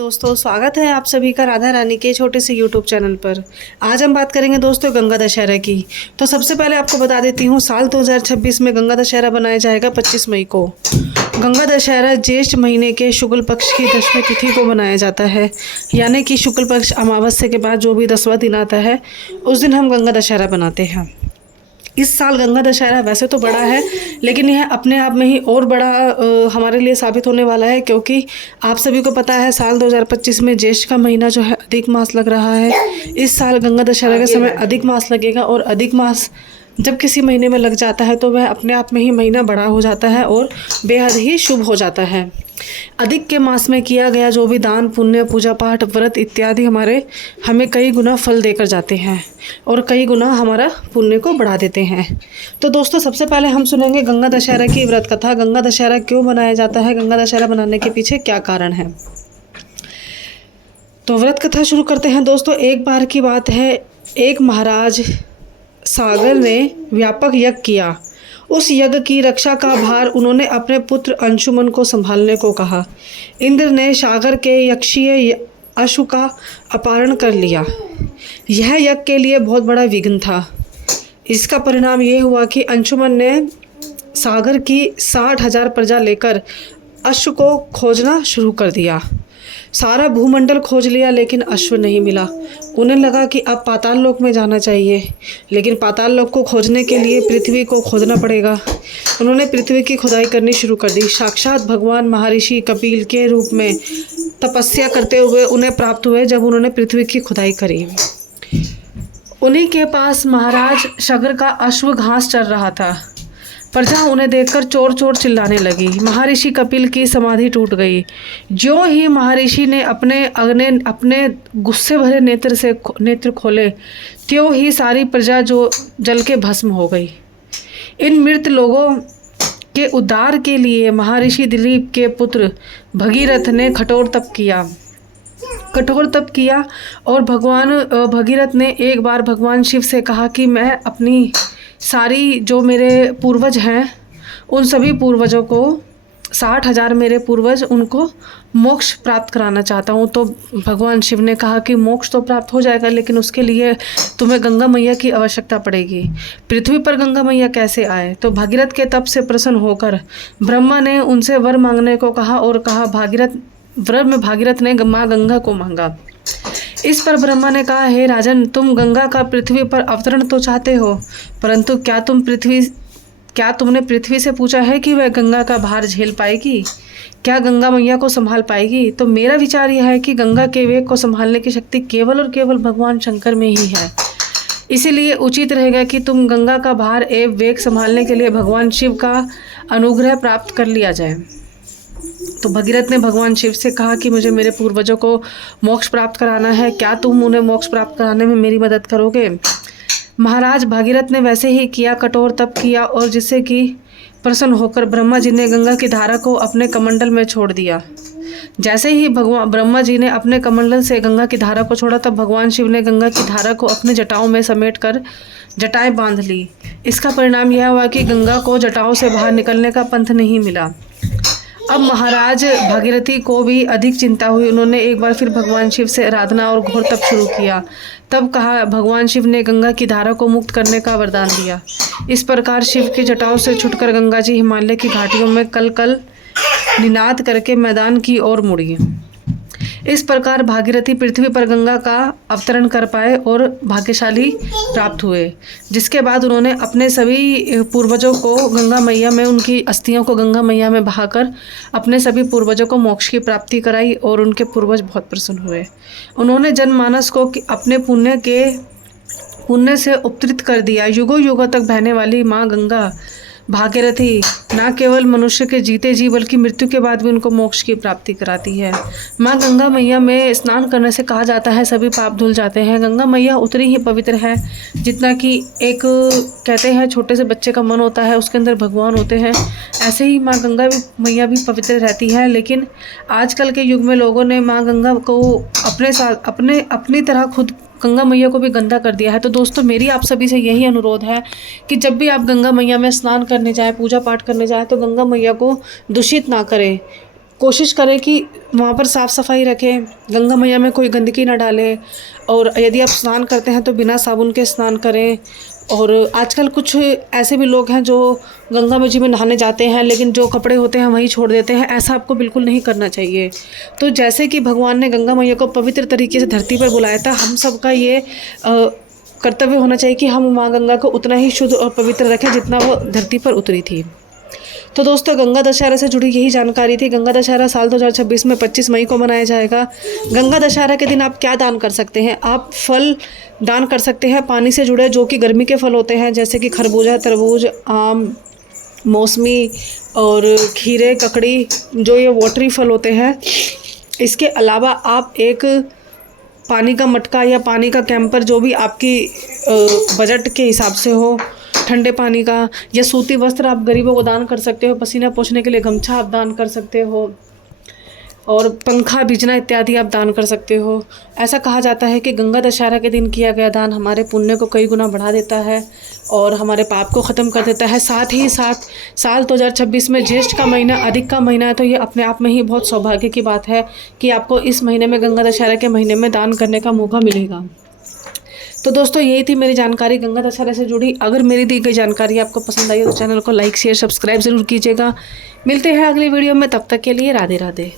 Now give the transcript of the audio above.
दोस्तों, स्वागत है आप सभी का राधा रानी के छोटे से यूट्यूब चैनल पर। आज हम बात करेंगे दोस्तों गंगा दशहरा की। तो सबसे पहले आपको बता देती हूँ, साल 2026 में गंगा दशहरा बनाया जाएगा 25 मई को। गंगा दशहरा ज्येष्ठ महीने के शुक्ल पक्ष की 10वीं तिथि को बनाया जाता है, यानी कि शुक्ल पक्ष अमावस्या के बाद जो भी 10वां दिन आता है उस दिन हम गंगा दशहरा बनाते हैं। इस साल गंगा दशहरा वैसे तो बड़ा है, लेकिन यह अपने आप में ही और बड़ा हमारे लिए साबित होने वाला है, क्योंकि आप सभी को पता है साल 2025 में ज्येष्ठ का महीना जो है अधिक मास लग रहा है। इस साल गंगा दशहरा के समय अधिक मास लगेगा, और अधिक मास जब किसी महीने में लग जाता है तो वह अपने आप में ही महीना बड़ा हो जाता है और बेहद ही शुभ हो जाता है। अधिक के मास में किया गया जो भी दान पुण्य पूजा पाठ व्रत इत्यादि हमें कई गुना फल देकर जाते हैं और कई गुना हमारा पुण्य को बढ़ा देते हैं। तो दोस्तों, सबसे पहले हम सुनेंगे गंगा दशहरा की व्रत कथा। गंगा दशहरा क्यों मनाया जाता है, गंगा दशहरा बनाने के पीछे क्या कारण है। तो व्रत कथा शुरू करते हैं दोस्तों। एक बार की बात है, एक महाराज सागर ने व्यापक यज्ञ किया। उस यज्ञ की रक्षा का भार उन्होंने अपने पुत्र अंशुमन को संभालने को कहा। इंद्र ने सागर के यक्षीय अश्व का अपहरण कर लिया। यह यज्ञ के लिए बहुत बड़ा विघ्न था। इसका परिणाम ये हुआ कि अंशुमन ने सागर की 60,000 प्रजा लेकर अश्व को खोजना शुरू कर दिया। सारा भूमंडल खोज लिया, लेकिन अश्व नहीं मिला। उन्हें लगा कि अब पाताल लोक में जाना चाहिए, लेकिन पाताल लोक को खोजने के लिए पृथ्वी को खोदना पड़ेगा। उन्होंने पृथ्वी की खुदाई करनी शुरू कर दी। साक्षात भगवान महर्षि कपिल के रूप में तपस्या करते हुए उन्हें प्राप्त हुए जब उन्होंने पृथ्वी की खुदाई करी। उन्हीं के पास महाराज सगर का अश्व घास चर रहा था। प्रजा उन्हें देखकर चोर चोर चिल्लाने लगी। महर्षि कपिल की समाधि टूट गई। ज्यों ही महर्षि ने अपने गुस्से भरे नेत्र खोले, त्यों ही सारी प्रजा जो जल के भस्म हो गई। इन मृत लोगों के उद्धार के लिए महर्षि दिलीप के पुत्र भगीरथ ने कठोर तप किया और भगवान भगीरथ ने एक बार भगवान शिव से कहा कि मैं अपनी सारी जो मेरे पूर्वज हैं उन सभी पूर्वजों को 60,000 मेरे पूर्वज उनको मोक्ष प्राप्त कराना चाहता हूँ। तो भगवान शिव ने कहा कि मोक्ष तो प्राप्त हो जाएगा, लेकिन उसके लिए तुम्हें गंगा मैया की आवश्यकता पड़ेगी। पृथ्वी पर गंगा मैया कैसे आए। तो भागीरथ के तप से प्रसन्न होकर ब्रह्मा ने उनसे वर मांगने को कहा और कहा भागीरथ ने माँ गंगा को मांगा। इस पर ब्रह्मा ने कहा, हे राजन, तुम गंगा का पृथ्वी पर अवतरण तो चाहते हो, परंतु क्या तुमने पृथ्वी से पूछा है कि वह गंगा का भार झेल पाएगी? क्या गंगा मैया को संभाल पाएगी? तो मेरा विचार यह है कि गंगा के वेग को संभालने की शक्ति केवल और केवल भगवान शंकर में ही है। इसीलिए उचित रहेगा कि तुम गंगा का भार एवं वेग संभालने के लिए भगवान शिव का अनुग्रह प्राप्त कर लिया जाए। तो भगीरथ ने भगवान शिव से कहा कि मुझे मेरे पूर्वजों को मोक्ष प्राप्त कराना है, क्या तुम उन्हें मोक्ष प्राप्त कराने में मेरी मदद करोगे? महाराज भागीरथ ने वैसे ही किया, कठोर तप किया, और जिससे कि प्रसन्न होकर ब्रह्मा जी ने गंगा की धारा को अपने कमंडल में छोड़ दिया। जैसे ही ब्रह्मा जी ने अपने कमंडल से गंगा की धारा को छोड़ा, तब भगवान शिव ने गंगा की धारा को अपने जटाओं में समेट कर जटाएं बांध ली। इसका परिणाम यह हुआ कि गंगा को जटाओं से बाहर निकलने का पंथ नहीं मिला। अब महाराज भागीरथी को भी अधिक चिंता हुई। उन्होंने एक बार फिर भगवान शिव से आराधना और घोर तप शुरू किया। तब कहा, भगवान शिव ने गंगा की धारा को मुक्त करने का वरदान दिया। इस प्रकार शिव की जटाओं से छुटकर गंगा जी हिमालय की घाटियों में कल निनाद करके मैदान की ओर मुड़ी। इस प्रकार भागीरथी पृथ्वी पर गंगा का अवतरण कर पाए और भाग्यशाली प्राप्त हुए, जिसके बाद उन्होंने अपने सभी पूर्वजों को गंगा मैया में उनकी अस्थियों को गंगा मैया में बहाकर अपने सभी पूर्वजों को मोक्ष की प्राप्ति कराई और उनके पूर्वज बहुत प्रसन्न हुए। उन्होंने जनमानस को अपने पुण्य से उपतृत कर दिया। युगों युगों तक बहने वाली माँ गंगा भागीरथी न केवल मनुष्य के जीते जी बल्कि मृत्यु के बाद भी उनको मोक्ष की प्राप्ति कराती है। माँ गंगा मैया में स्नान करने से कहा जाता है सभी पाप धुल जाते हैं। गंगा मैया उतनी ही पवित्र है जितना कि एक कहते हैं छोटे से बच्चे का मन होता है, उसके अंदर भगवान होते हैं, ऐसे ही माँ गंगा मैया भी पवित्र रहती है। लेकिन आजकल के युग में लोगों ने माँ गंगा को अपनी तरह खुद गंगा मैया को भी गंदा कर दिया है। तो दोस्तों, मेरी आप सभी से यही अनुरोध है कि जब भी आप गंगा मैया में स्नान करने जाएं, पूजा पाठ करने जाएं, तो गंगा मैया को दूषित ना करें। कोशिश करें कि वहाँ पर साफ़ सफाई रखें, गंगा मैया में कोई गंदगी ना डालें, और यदि आप स्नान करते हैं तो बिना साबुन के स्नान करें। और आजकल कुछ ऐसे भी लोग हैं जो गंगा जी में नहाने जाते हैं लेकिन जो कपड़े होते हैं वहीं छोड़ देते हैं, ऐसा आपको बिल्कुल नहीं करना चाहिए। तो जैसे कि भगवान ने गंगा मैया को पवित्र तरीके से धरती पर बुलाया था, हम सबका ये कर्तव्य होना चाहिए कि हम माँ गंगा को उतना ही शुद्ध और पवित्र रखें जितना वो धरती पर उतरी थी। तो दोस्तों, गंगा दशहरा से जुड़ी यही जानकारी थी। गंगा दशहरा साल 2026 में 25 मई को मनाया जाएगा। गंगा दशहरा के दिन आप क्या दान कर सकते हैं? आप फल दान कर सकते हैं पानी से जुड़े, जो कि गर्मी के फल होते हैं, जैसे कि खरबूजा, तरबूज, आम, मौसमी और खीरे, ककड़ी, जो ये वाटरी फल होते हैं। इसके अलावा आप एक पानी का मटका या पानी का कैंपर, जो भी आपकी बजट के हिसाब से हो, ठंडे पानी का, या सूती वस्त्र आप गरीबों को दान कर सकते हो। पसीना पोंछने के लिए गमछा आप दान कर सकते हो, और पंखा, बिजना इत्यादि आप दान कर सकते हो। ऐसा कहा जाता है कि गंगा दशहरा के दिन किया गया दान हमारे पुण्य को कई गुना बढ़ा देता है और हमारे पाप को ख़त्म कर देता है। साथ ही साथ साल 2026 में ज्येष्ठ का महीना अधिक का महीना है, तो ये अपने आप में ही बहुत सौभाग्य की बात है कि आपको इस महीने में, गंगा दशहरा के महीने में, दान करने का मौका मिलेगा। तो दोस्तों, यही थी मेरी जानकारी गंगा दशहरा से जुड़ी। अगर मेरी दी गई जानकारी आपको पसंद आई तो चैनल को लाइक, शेयर, सब्सक्राइब ज़रूर कीजिएगा। मिलते हैं अगली वीडियो में, तब तक के लिए राधे राधे।